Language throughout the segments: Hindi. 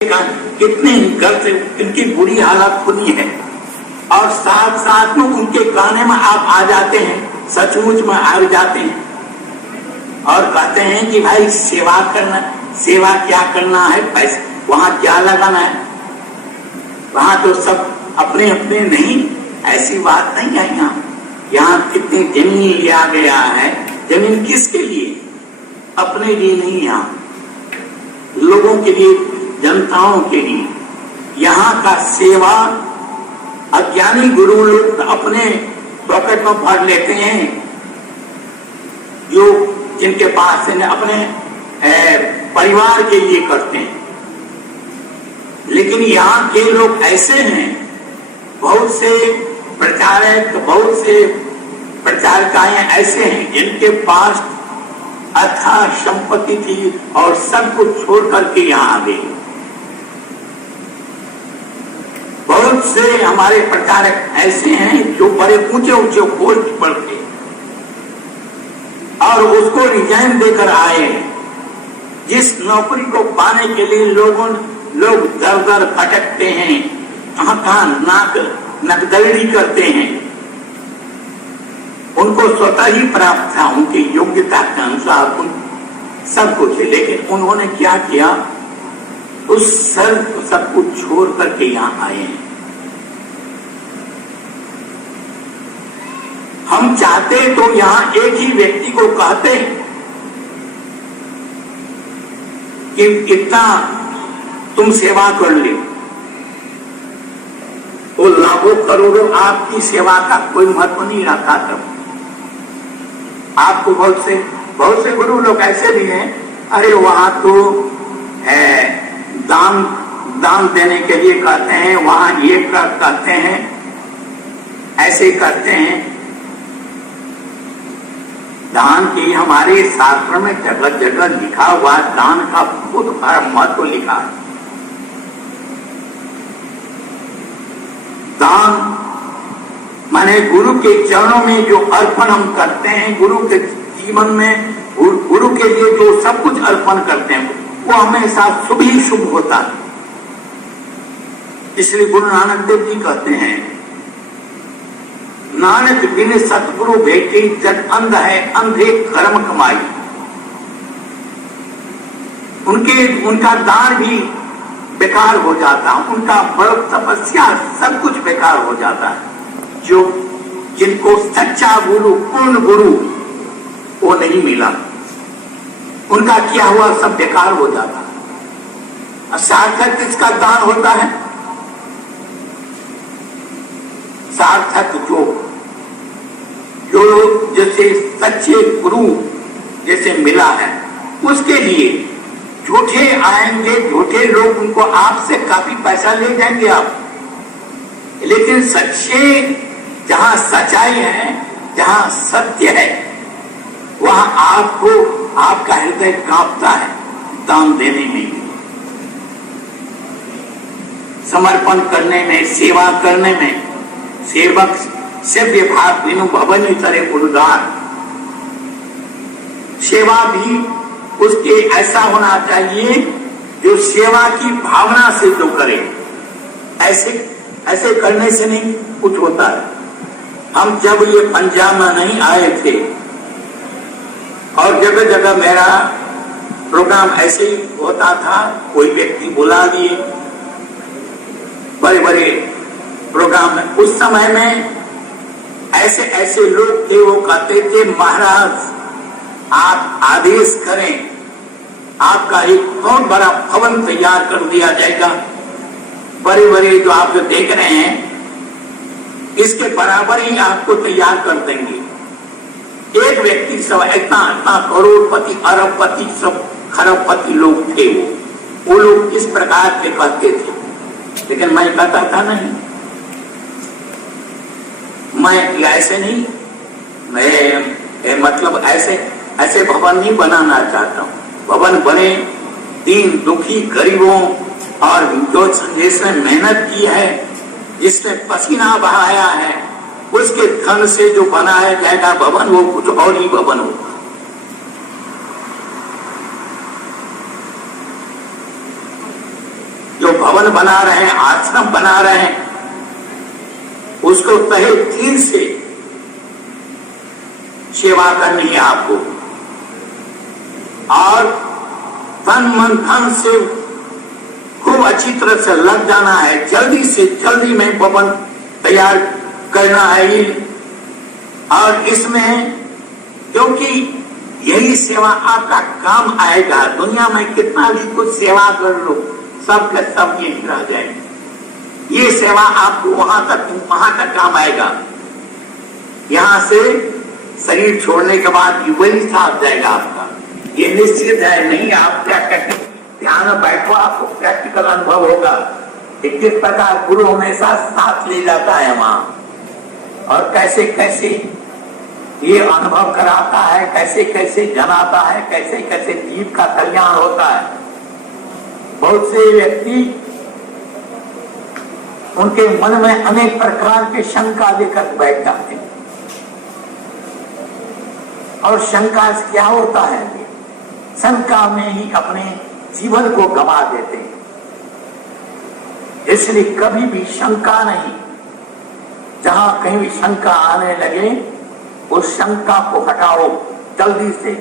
कितने घर से इनकी बुरी हालत खुली है और साथ साथ में उनके गाने में आप आ जाते हैं, सचमुच में आ जाते हैं और कहते हैं कि भाई सेवा करना, सेवा क्या करना है, पैसे वहां क्या लगाना है, वहां तो सब अपने अपने नहीं, ऐसी बात नहीं है। यहाँ कितनी जमीन लिया गया है, जमीन किसके लिए? अपने लिए नहीं, यहाँ लोगों के लिए, जनताओं के लिए। यहाँ का सेवा अज्ञानी गुरु लोग अपने पॉकेट में भर लेते हैं, जो जिनके पास है अपने परिवार के लिए करते हैं। लेकिन यहाँ के लोग ऐसे हैं, बहुत से प्रचारक, बहुत से प्रचारकाएं ऐसे हैं जिनके पास अथाह संपत्ति थी और सब कुछ छोड़ करके यहाँ आ गए। बहुत से हमारे प्रचारक ऐसे हैं जो बड़े ऊंचे ऊंचे पोस्ट पर थे और उसको रिजाइन देकर आए। जिस नौकरी को पाने के लिए लोग दर दर भटकते हैं, कहाँ नकदड़ी करते हैं, उनको स्वतः ही प्राप्त था, उनकी योग्यता के अनुसार सब कुछ। लेकिन उन्होंने क्या किया, उस सब कुछ छोड़ करके यहाँ आए हैं। हम चाहते तो यहाँ एक ही व्यक्ति को कहते कि इतना तुम सेवा कर ले, वो लाखों करोड़ों आपकी सेवा का कोई महत्व नहीं रखा। तब आपको बहुत से गुरु लोग ऐसे भी हैं, अरे वहां तो दान देने के लिए कहते हैं, वहां ये कहते हैं, ऐसे करते हैं। दान की हमारे शास्त्र में जगह जगह लिखा हुआ, दान का बहुत बड़ा महत्व लिखा है। दान माने गुरु के चरणों में जो अर्पण हम करते हैं, गुरु के जीवन में गुरु के लिए जो सब कुछ अर्पण करते हैं, वो हमेशा शुभ ही शुभ होता है। इसलिए गुरु नानक देव जी कहते हैं, नानक बिन सतगुरु भेटे जग अंध है, अंधे कर्म कमाई। उनका दान भी बेकार हो जाता, उनका व्रत तपस्या सब कुछ बेकार हो जाता है। जो जिनको सच्चा गुरु, पूर्ण गुरु वो नहीं मिला, उनका किया हुआ सब बेकार हो जाता है। सार्थक किसका दान होता है? सार्थक जो जैसे सच्चे गुरु जैसे मिला है, उसके लिए झूठे आएंगे, झूठे लोग उनको आपसे काफी पैसा ले जाएंगे आप, लेकिन सच्चे जहां सच्चाई है, जहां सत्य है, वहां आपको आपका हृदय कांपता है दान देने में, समर्पण करने में, सेवा करने में। सेवक सेव्य भाव बिनु भवनी तरे गुरुदार। सेवा भी उसके ऐसा होना चाहिए जो सेवा की भावना से जो करे, ऐसे करने से नहीं कुछ होता है। हम जब ये पंजाब में नहीं आए थे और जगह जगह मेरा प्रोग्राम ऐसे ही होता था, कोई व्यक्ति बुला लिए बड़े बड़े प्रोग्राम में, उस समय में ऐसे लोग थे, वो कहते थे महाराज आप आदेश करें, आपका एक बहुत बड़ा भवन तैयार कर दिया जाएगा, बड़े बड़े जो आप जो देख रहे हैं इसके बराबर ही आपको तैयार कर देंगे। एक व्यक्ति सब इतना करोड़पति, अरबपति, सब खरबपति लोग थे, वो लोग इस प्रकार के कहते थे। लेकिन मैं कहता था नहीं, मैं ऐसे नहीं, मैं मतलब ऐसे भवन नहीं बनाना चाहता हूँ। भवन बने दीन दुखी गरीबों और जो जिसने मेहनत की है, जिसने पसीना बहाया है, उसके धन से जो बनाया जाएगा भवन, वो कुछ और ही भवन होगा। भवन बना रहे हैं, आश्रम बना रहे हैं, उसको तहे दिल से सेवा करनी है आपको और तन मन धन से खूब अच्छी तरह से लग जाना है। जल्दी से जल्दी में भवन तैयार करना है और इसमें क्योंकि यही सेवा आपका काम आएगा। दुनिया में कितना भी कुछ सेवा कर लो, सब का सब ये निकल जाएगी। ये सेवा आपको वहां तक काम आएगा। यहां से शरीर छोड़ने के बाद वही साथ जाएगा आपका, ये निश्चित है। नहीं आप क्या कहते हैं, ध्यान में बैठो, आपको प्रैक्टिकल अनुभव होगा कि किस प्रकार गुरु हमेशा साथ ले जाता है वहां और कैसे कैसे ये अनुभव कराता है, कैसे कैसे जनाता है, कैसे कैसे जीव का कल्याण होता है। बहुत से व्यक्ति उनके मन में अनेक प्रकार के शंका लेकर बैठ जाते हैं और शंका से क्या होता है, शंका में ही अपने जीवन को गंवा देते हैं। इसलिए कभी भी शंका नहीं, जहां कहीं भी शंका आने लगे उस शंका को हटाओ जल्दी से,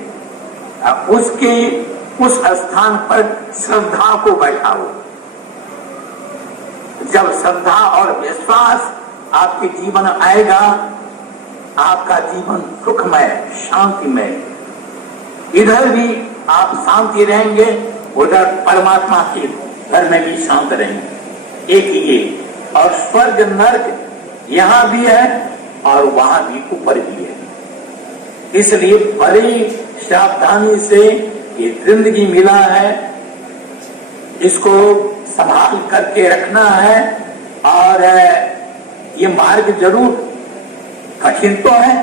उसके उस स्थान पर श्रद्धा को बैठाओ। जब श्रद्धा और विश्वास आपके जीवन आएगा, आपका जीवन सुखमय शांतिमय, इधर भी आप शांति रहेंगे, उधर परमात्मा के घर में भी शांत रहेंगे। एक ये और स्वर्ग नर्क यहां भी है और वहां भी ऊपर भी है। इसलिए बड़ी सावधानी से ये जिंदगी मिला है, इसको संभाल करके रखना है। और ये मार्ग जरूर कठिन तो है,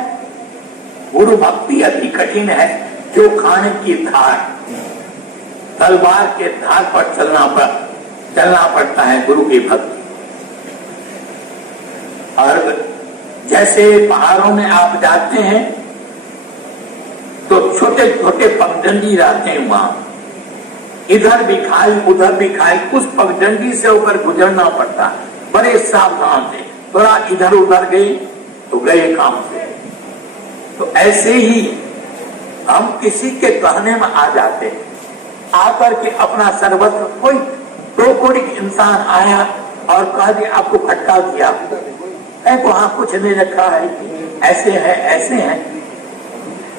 गुरु भक्ति अति कठिन है। जो खाने की धार, तलवार के धार पर चलना पड़ता है गुरु की भक्ति। और जैसे पहाड़ों में आप जाते हैं तो छोटे छोटे पगडंडी रहते हैं, वहां इधर भी खाई उधर भी खाई, उस पगडंडी से होकर गुजरना पड़ता है। बड़े सावधान से, थोड़ा इधर उधर गए तो गए काम से। तो ऐसे ही हम किसी के कहने में आ जाते हैं, आकर के अपना सर्वस्व, कोई दो कोड़ी इंसान आया और कह दिया आपको भटका दिया, वहां कुछ नहीं रखा है, ऐसे है ऐसे है।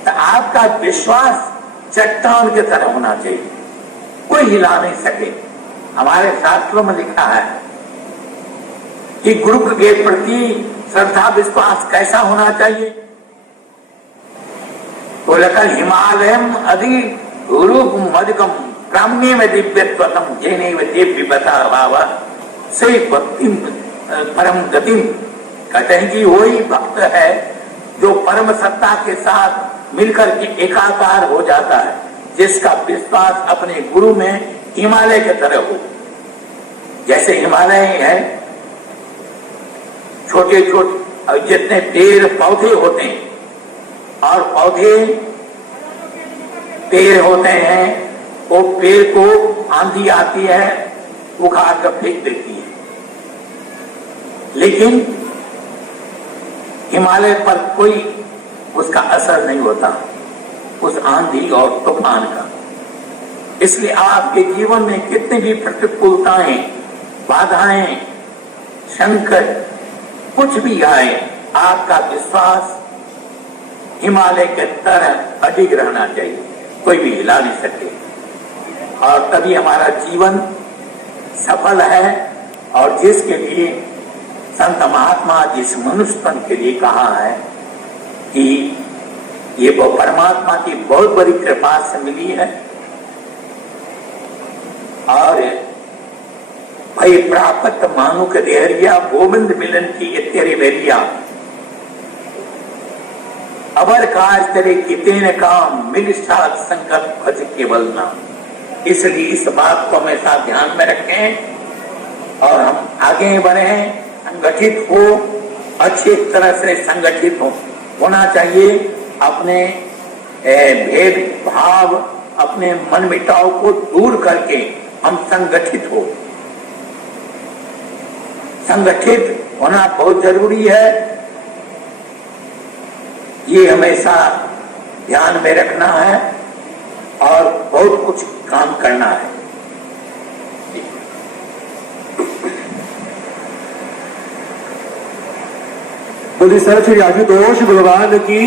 तो आपका विश्वास चट्टान की तरह होना चाहिए, कोई हिला नहीं सके। हमारे शास्त्रों में लिखा है कि गुरु के प्रति श्रद्धा विश्वास कैसा होना चाहिए। तो लिखा हिमालयम अधि गुरु मधुकम ब्राह्मणे में दिव्यत्वतम जेने दिव्य बता बाबा से भक्ति परम गतिम। कहते हैं कि वही भक्त है जो परम सत्ता के साथ मिलकर के एकाकार हो जाता है, जिसका विश्वास अपने गुरु में हिमालय की तरह हो। जैसे हिमालय है, छोटे छोटे जितने पेड़ पौधे होते हैं और पौधे पेड़ होते हैं, वो पेड़ को आंधी आती है उखाड़ कर फेंक देती है, लेकिन हिमालय पर कोई उसका असर नहीं होता उस आंधी और तूफान का। इसलिए आपके जीवन में कितनी भी प्रतिकूलताएं, बाधाएं, संकट कुछ भी आए, आपका विश्वास हिमालय के तरह अडिग रहना चाहिए, कोई भी हिला नहीं सके। और तभी हमारा जीवन सफल है। और जिसके लिए संत महात्मा जिस मनुष्य तन के लिए कहा है कि ये वो परमात्मा की बहुत बड़ी कृपा से मिली है और भई प्राप्त मानुक देहरिया गोविंद मिलन की तेरे वेरिया अबर काज तेरे कितने काम मिल साथ संकल्प भज केवल नाम। इसलिए इस बात को हमेशा ध्यान में रखें और हम आगे बढ़े, संगठित हो, अच्छी तरह से संगठित होना चाहिए। अपने भेद भाव, अपने मन मिटाव को दूर करके हम संगठित हो संगठित होना बहुत जरूरी है। ये हमेशा ध्यान में रखना है और बहुत कुछ काम करना है। बोलिए सर श्री आशुतोष भगवान की